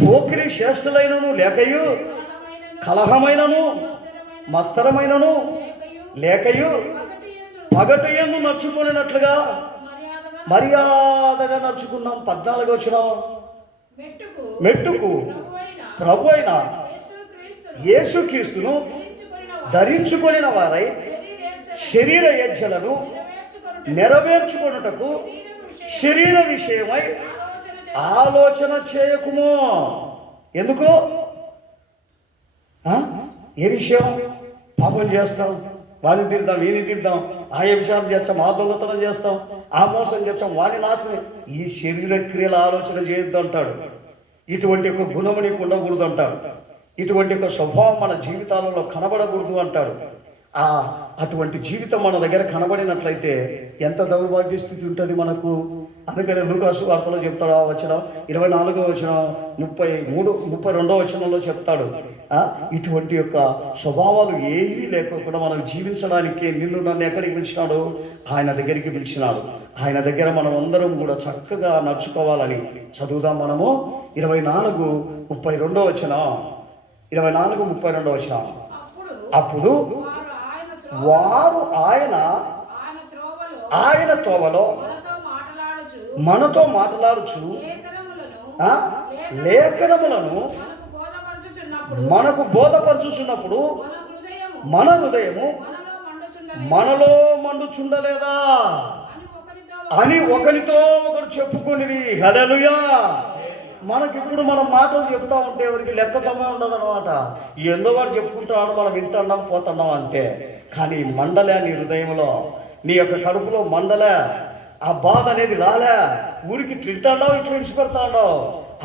పోకిరి చేష్టలైనను లేకయు కలహమైనను మస్తరమైనను లేకయు పగటి యందు నడుచుకునేటట్లుగా మర్యాదగా నడుచుకున్నాం. 14వ వచనం మెట్టుకు ప్రభు అయిన యేసుక్రీస్తును ధరించుకొనిన వారై శరీర యజ్ఞలను నెరవేర్చుకొనుటకు శరీర విషయమై ఆలోచన చేయకుము. ఎందుకు? ఏ విషయం? పాపం చేస్తాం, వాడిని తీద్దాం, వీని తీద్దాం, ఆ విషయాలు చేస్తాం, ఆ దొంగతనం చేస్తాం, ఆ మోసం చేస్తాం, వాడిని నాశనం. ఈ శరీర క్రియల ఆలోచన చేయొద్దు అంటాడు. ఇటువంటి ఒక గుణము నీకు ఉండకూడదు అంటాడు. ఇటువంటి ఒక స్వభావం మన జీవితాలలో కనబడకూడదు అంటాడు. అటువంటి జీవితం మన దగ్గర కనబడినట్లయితే ఎంత దౌర్భాగ్య స్థితి ఉంటుంది మనకు. అందుకని లూకాసు వార్తలో చెప్తాడు. ఆ వచనం 24వ వచనం 32వ వచనంలో చెప్తాడు. ఇటువంటి యొక్క స్వభావాలు ఏవీ లేకుండా మనం జీవించడానికి నిన్ను నన్ను ఎక్కడికి పిలిచినాడు? ఆయన దగ్గరికి పిలిచినాడు. ఆయన దగ్గర మనం అందరం కూడా చక్కగా నడుచుకోవాలని చదువుదాం. మనము 24:32 వచనం. 24:32 వచనం. అప్పుడు వారు ఆయన త్రోవలో మనతో మాట్లాడుచు లేఖనములను మనకు బోధపరచుచున్నప్పుడు మన హృదయము మనలో మండుచుండలేదా అని ఒకరితో ఒకరు చెప్పుకొనిరి. హల్లెలూయా. మనకిప్పుడు మనం మాటలు చెప్తా ఉంటే ఎవరికి లెక్క సమయం ఉండదు అనమాట. ఏందో వాడు చెప్పుకుంటున్నాడు, మనం వింటున్నాం పోతున్నాం అంతే. కానీ మండలే నీ హృదయంలో, నీ యొక్క కడుపులో మండలే. ఆ బాధ అనేది రాలే. ఊరికి తింటాడావు, ఇట్లా విడిచిపెడతాడావు.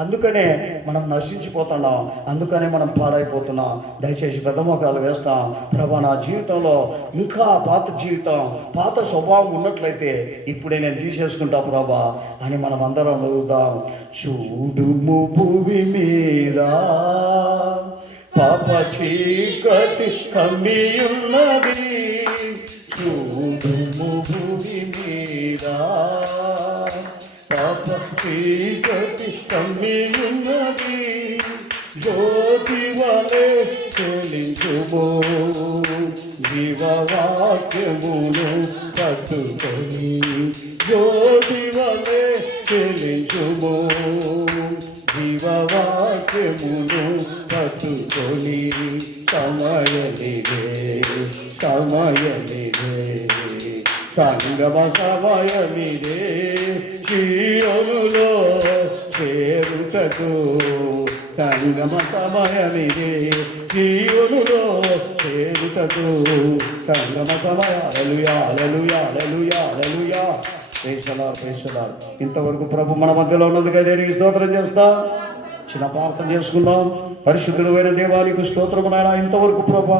అందుకనే మనం నశించిపోతున్నాం, అందుకనే మనం పాడైపోతున్నాం. దయచేసి పెద్ద మోకాలు వేస్తాం. ప్రభా, నా జీవితంలో ఇంకా పాత జీవితం, పాత స్వభావం ఉన్నట్లయితే ఇప్పుడే నేను తీసేసుకుంటా ప్రభా అని మనం అందరం అడుగుదాం. చూడుము భూమి మీద పాప చీకటి కమ్మి ఉన్నది, చూడుము భూమి మీద పాప చీకటి కమ్మి ఉన్నది, జ్యోతి వలె చెలించుమో జీవవాక్యమును పట్టుకొని, జ్యోతి వలె చెలించుమో జీవవాక్యమును పట్టుకొని, సమయమిదే సమయమిదే సంగమ సమయమిదే, చీయోనులో చేరుటకు సంగమ సమయమిదే, చీయోనులో చేరుటకు సంగమ సమయ. హల్లెలూయా హల్లెలూయా హల్లెలూయా హల్లెలూయా. ప్రేషలార్ ఇంతవరకు ప్రభు మన మధ్యలో ఉన్నందుకు దేనికి స్తోత్రం చేస్తా. చిన్న ప్రార్థన చేసుకుందాం. పరిశుద్ధుడైన దేవానికి స్తోత్రము నాయన. ఇంతవరకు ప్రభా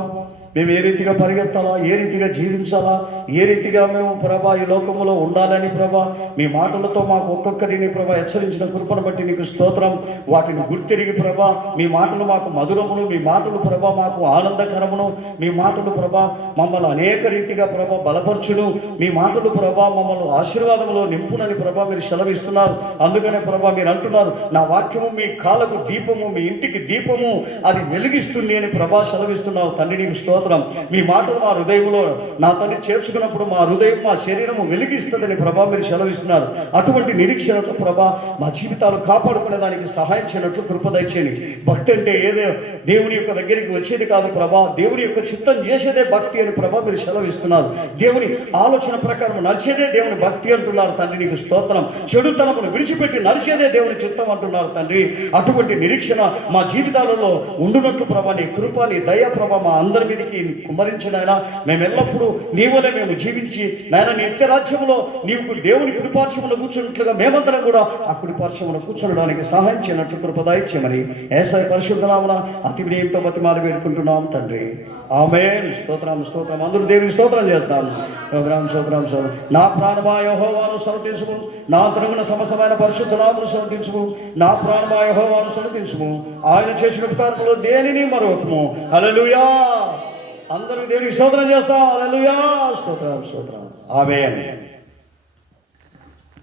మేము ఏ రీతిగా పరిగెత్తాలా, ఏ రీతిగా జీవించాలా, ఏ రీతిగా మేము ప్రభా ఈ లోకంలో ఉండాలని ప్రభా మీ మాటలతో మాకు ఒక్కొక్కరిని ప్రభా హెచ్చరించిన కృపను బట్టి నీకు స్తోత్రం. వాటిని గుర్తిరిగి ప్రభా మీ మాటలు మాకు మధురమును, మీ మాటలు ప్రభా మాకు ఆనందకరమును, మీ మాటలు ప్రభా మమ్మల్ని అనేక రీతిగా ప్రభా బలపరచును, మీ మాటలు ప్రభా మమ్మల్ని ఆశీర్వాదంలో నింపునని ప్రభా మీరు సెలవిస్తున్నారు. అందుకనే ప్రభా మీరు అంటున్నారు, నా వాక్యము మీ కాళ్ళకు దీపము, మీ ఇంటికి దీపము, అది వెలిగిస్తుంది అని ప్రభా సెలవిస్తున్నావు. తండ్రి నీకు స్తోత్రం. స్తోత్రం. మీ మాటలు మా హృదయంలో నా తండ్రి చేర్చుకున్నప్పుడు మా హృదయం మా శరీరము వెలిగిస్తుందని ప్రభా మీరు సెలవిస్తున్నారు. అటువంటి నిరీక్షణతో ప్రభా మా జీవితాలు కాపాడుకునే దానికి సహాయం చేయనట్లు కృప దయచేయండి. భక్తి అంటే ఏదో దేవుని యొక్క దగ్గరికి వచ్చేది కాదు ప్రభా, దేవుని యొక్క చిత్తం చేసేదే భక్తి అని ప్రభా మీరు సెలవిస్తున్నారు. దేవుని ఆలోచన ప్రకారం నడిచేదే దేవుని భక్తి అంటున్నారు తండ్రి. నీకు స్తోత్రం. చెడుతనమును విడిచిపెట్టి నడిచేదే దేవుని చిత్తం అంటున్నారు తండ్రి. అటువంటి నిరీక్షణ మా జీవితాలలో ఉండునట్లు ప్రభా నీ కృప నీ దయ ప్రభా మా అందరి మీదకి కుమ్మరించినైనా మేము ఎల్లప్పుడూ నీ వలె మేము జీవించి నాయన నిత్య రాజ్యంలో నీవు దేవుని కుడిపార్శ్వములో కూర్చున్నట్లుగా మేమందరం కూడా ఆ కుడిపార్శ్వములో కూర్చోడానికి సహాయం చేయనట్లు కృప దయచేయమని యేసయ్య పరిశుద్ధ నామమున అతి వినయంతో బతిమాలి వేడుకుంటున్నాం తండ్రి. ఆమేన్. స్తోత్రం స్తోత్రం. అందరూ దేవునికి స్తోత్రం చేస్తాం. స్తోత్రం స్తోత్రం స్తోత్రం. నా ప్రాణమా యెహోవాను స్తుతించుము, నా అంతరంగున సమస్తమైన పరిశుద్ధ నామమును స్తుతించుము. నా ప్రాణమా యెహోవాను స్తుతించుము, ఆయన చేసిన ఉపకారములు దేనిని మరొకము. హల్లెలూయా. అందరూ దేవునికి స్తోత్రం చేస్తాం. హల్లెలూయా. స్తోత్రం స్తోత్రం. ఆమేన్.